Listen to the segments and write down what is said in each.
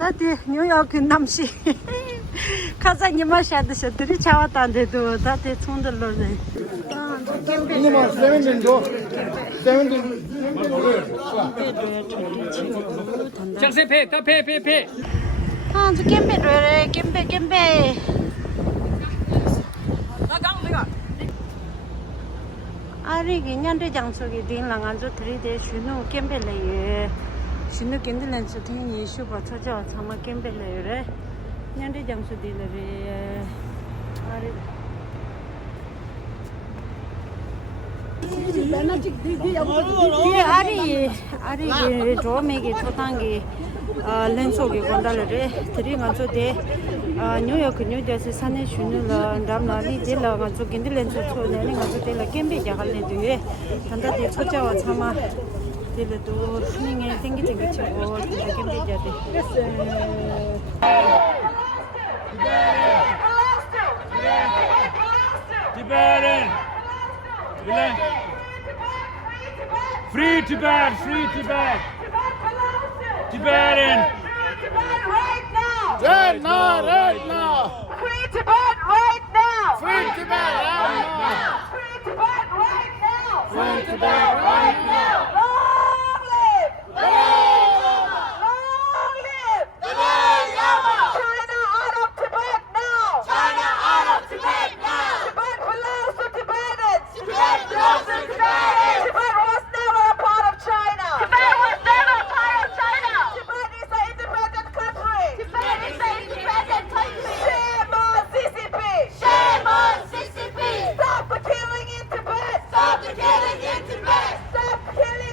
다들 뉴욕 남시 가자니 마셔드셔들이 차왔다는데도 다들 손들러네. 이놈아 세븐틴 줘. 세븐틴. 장세 배, 다 배. 아, 저 겜배래, 겜배. 아리기 년대 장소기 딩랑아주 드리데 슈누 겜배래요. 슈누 겜들란 저팅이 슈바 찾아 정말 겜배래요. 년대 장소디래. 아리 아리 조메기 토탕기 렌소기 건달레 드링아조데 뉴욕 뉴저지 산에 슈누라 담나리 딜라가 조긴들 렌소 초네니 가조데라 겜베자 할레드에 단다데 초자와 참아 딜레도 스닝에 땡기 치고 겜베자데 Tibetan. Free Tibet. Tibetan. Right now. Free Tibet right now! Free Tibet right now. Free Tibet right now! Free Tibet right now. Long live! Long live! China out of Tibet now! Tibet belongs to Tibetans! Tibet was never a part of China! Tibet is an independent country! Shame on CCP! Stop the killing in Tibet! Stop killing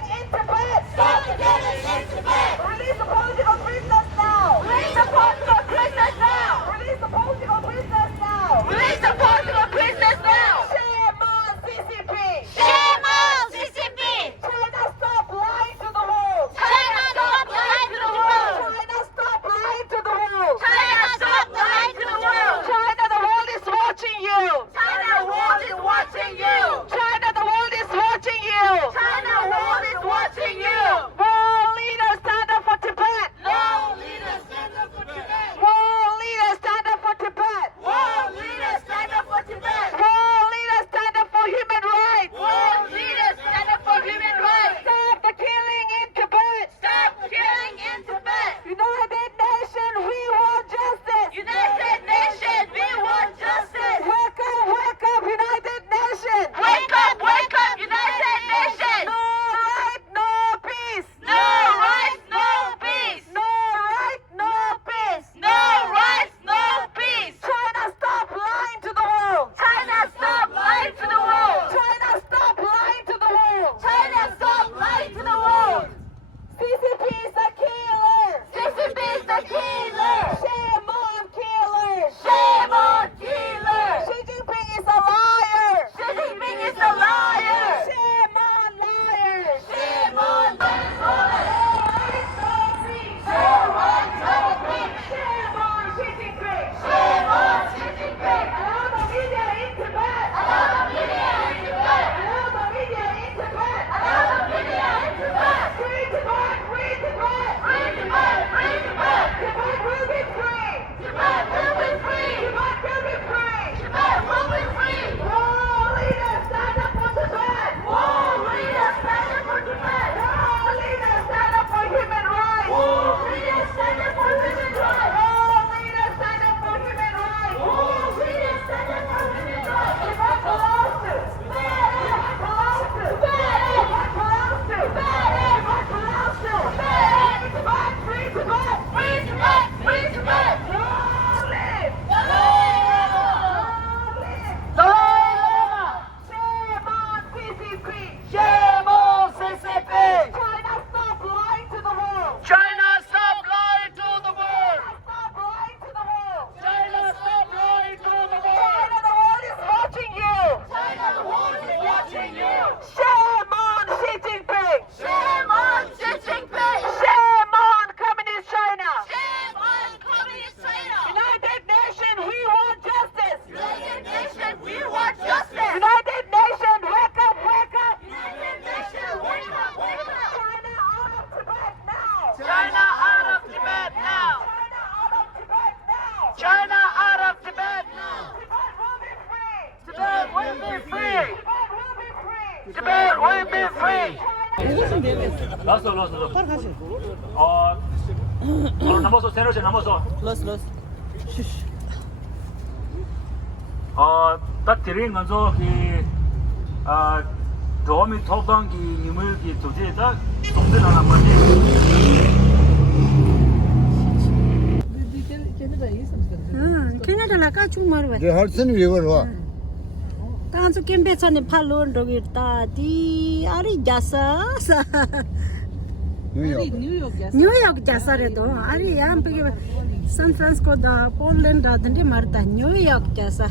Lasso. Namoso, senator, namoso. Los. 딱 드린 건서 도움이 토방기 유물기 도제다 동전 하나 먼저. 캐나다 나가 중마르 The Hudson River wa. तांसु केम्बे छने फालोन डोगिता दी अरे जासा New York जासा रे दो अरे यहाँ पे San Francisco दा Poland दा दंडे मारता न्यूयॉर्क जासा